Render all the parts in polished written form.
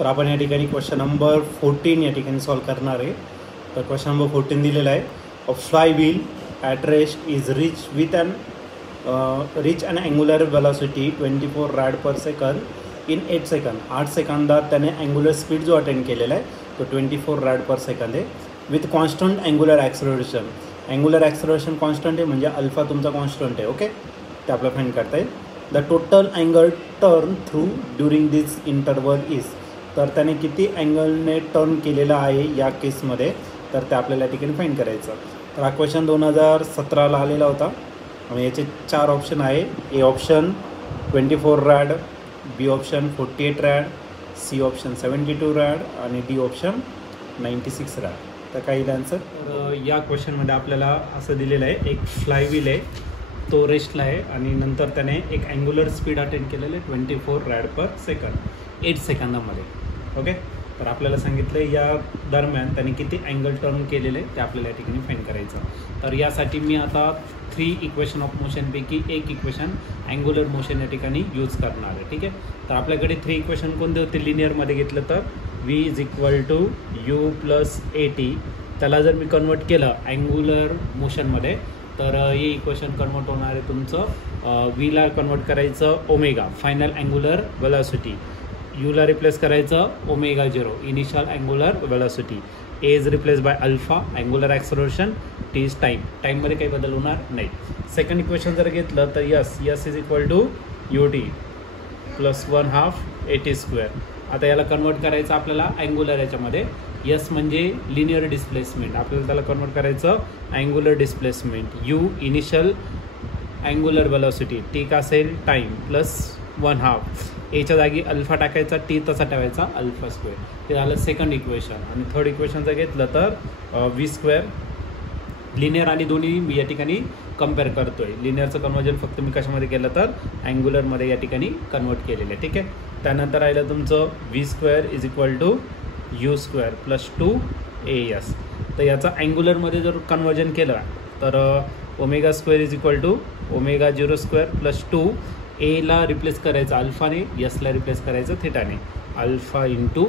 तर आपण या ठिकाणी क्वेश्चन नंबर 14 या ठिकाणी सॉल्व करणार आहे. तर क्वेश्चन नंबर 14 दिलेला आहे. A flywheel at rest is reach an angular velocity 24 rad per second in 8 second. 8 सेकंदात त्याने अँग्युलर स्पीड जो अटेंड केलेला आहे तो 24 रॅड पर सेकंद आहे. With constant angular acceleration. Angular acceleration constant आहे म्हणजे अल्फा तुमचा कॉन्स्टंट आहे. ओके, ते आपलं फाइंड करता येईल. The total angle turn through during this interval is. तर त्याने किती अँगलने टर्न केलेला आहे या केसमध्ये, तर ते आपल्याला या ठिकाणी फाइंड करायचं. तर हा क्वेश्चन 2017ला आलेला होता आणि याचे 4 ऑप्शन आहे. A option 24 rad, B option 48 rad, C option 72 rad आणि डी ऑप्शन 96 रॅड. तर काय येईल आन्सर? तर या क्वेश्चनमध्ये आपल्याला असं दिलेलं आहे, एक फ्लाय व्हील आहे, तो रेस्टला आहे आणि नंतर त्याने एक अँग्युलर स्पीड अटेंड केलेलं आहे 24 रॅड पर सेकंद 8 सेकंदामध्ये. ओके, तर आपल्याला सांगितलं या दरम्यान त्याने किती अँगल टर्न केलेलं आहे ते आपल्याला या ठिकाणी फाइंड करायचं. तर यासाठी मी आता 3 इक्वेशन ऑफ मोशनपैकी एक इक्वेशन अँग्युलर मोशन या ठिकाणी यूज करणार आहे. ठीक आहे, तर आपल्याकडे 3 इक्वेशन कोणते होते लिनियरमध्ये घेतलं तर v = u + at. त्याला जर मी कन्वर्ट केलं अँग्युलर मोशनमध्ये तर हे इक्वेशन कन्वर्ट होणार आहे तुमचं वीला कन्वर्ट करायचं ओमेगा फायनल अँग्युलर वेलॉसिटी, यूला रिप्लेस करायचं ω0 initial angular velocity, a is replace by alpha angular acceleration, t is टाईममध्ये काही बदल होणार नाही. सेकंड इक्वेशन जर घेतलं तर यस = ut + 1/2 at². आता याला कन्वर्ट करायचं आपल्याला अँग्युलर याच्यामध्ये. यस म्हणजे लिनियर डिस्प्लेसमेंट, आपल्याला त्याला कन्वर्ट करायचं angular displacement. You initial angular velocity, T का असेल टाईम + 1/2. एच्या जागी अल्फा टाकायचा, टी तसा ठेवायचा α². ते झालं सेकंड इक्वेशन. आणि थर्ड इक्वेशन जर घेतलं तर v². लिनियर आणि दोन्ही मी या ठिकाणी कम्पेअर करतो आहे. लिनियरचं कन्वर्जन फक्त मी कशामध्ये केलं तर अँग्युलरमध्ये या ठिकाणी कन्वर्ट केलेलं आहे. ठीक आहे, त्यानंतर राहिलं तुमचं v² = u² + 2as. तर याचा अँग्युलरमध्ये जर कन्वर्जन केलं तर ω² = ω02 + 2. एला रिप्लेस करायचं अल्फाने, यसला रिप्लेस करायचं थिटाने, अल्फा ×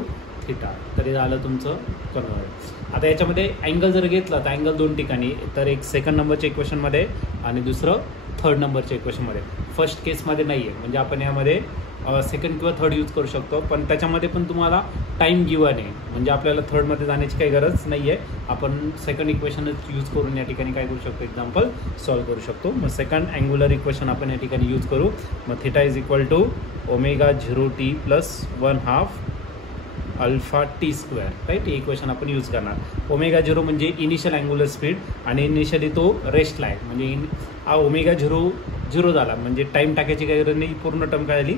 थिटा. तरी झालं तुमचं कन्वर्ट. आता याच्यामध्ये अँगल जर घेतला तर अँगल 2 ठिकाणी, तर एक सेकंड नंबरच्या इक्वेशनमध्ये आणि दुसरं थर्ड नंबरच्या इक्वेशनमध्ये. फर्स्ट केसमध्ये नाही आहे म्हणजे आपण यामध्ये सेकंड किंवा थर्ड यूज करू शकतो, पण त्याच्यामध्ये पण तुम्हाला टाईम गिवन आहे म्हणजे आपल्याला थर्डमध्ये जाण्याची काही गरज नाही आहे. आपण सेकंड इक्वेशनच यूज करून या ठिकाणी काय करू शकतो, एक्झाम्पल सॉल्व करू शकतो. मग सेकंड अँग्युलर इक्वेशन आपण या ठिकाणी यूज करू. मग θ = ω0t + 1/2 अल्फा t². राईट, हे इक्वेशन आपण यूज करणार. ω0 म्हणजे इनिशियल अँग्युलर स्पीड आणि इनिशियली तो रेस्टला आहे म्हणजे ω0 0 झाला म्हणजे टाईम टाकायची काही गरज नाही, पूर्ण टर्म काय झाली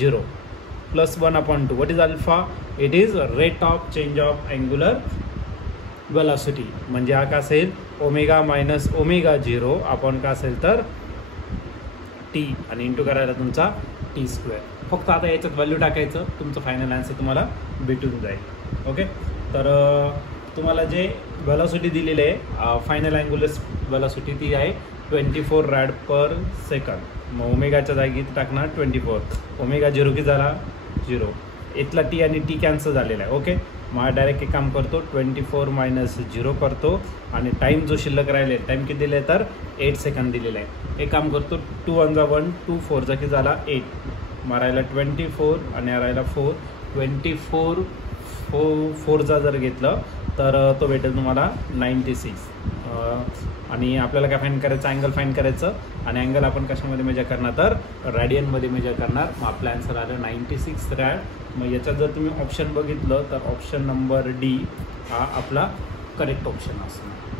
0 + 1/2. What is alpha? It is rate of change of angular velocity म्हणजे हा का असेल ω - ω0 आपण का असेल तर टी आणि इंटू करायला तुमचा t². फक्त आता याच्यात व्हॅल्यू टाकायचं, तुमचं फायनल आन्सर तुम्हाला भेटून जाईल. ओके, तर तुम्हाला जे वेलॉसिटी दिलेली आहे फायनल अँग्युलर वेलॉसिटी ती आहे 24 रॅड पर सेकंद. मग ओमेगाच्या जागी टाकणार 24. ω0 की झाला 0. इथला टी आणि टी कॅन्सल झालेला आहे. ओके, मग डायरेक्ट एक काम करतो 24 - 0 करतो आणि टाईम जो शिल्लक राहिले टाईम किती दिले तर 8 सेकंद दिलेला आहे. एक काम करतो 2 × 1 2 4 की झाला 8. मारायला 24 आणि राहिला 4. 24 4 जर घेतलं तर तो भेटेल तुम्हाला 96. आणि आपल्याला काय फाईंड करायचं, अँगल फाईंड करायचं आणि अँगल आपण कशामध्ये मेजर करणार तर रॅडियनमध्ये मेजर करणार. मग आपलं आन्सर आलं 96 रॅड. मग याच्यात जर तुम्ही ऑप्शन बघितलं तर ऑप्शन नंबर डी हा आपला करेक्ट ऑप्शन असणार.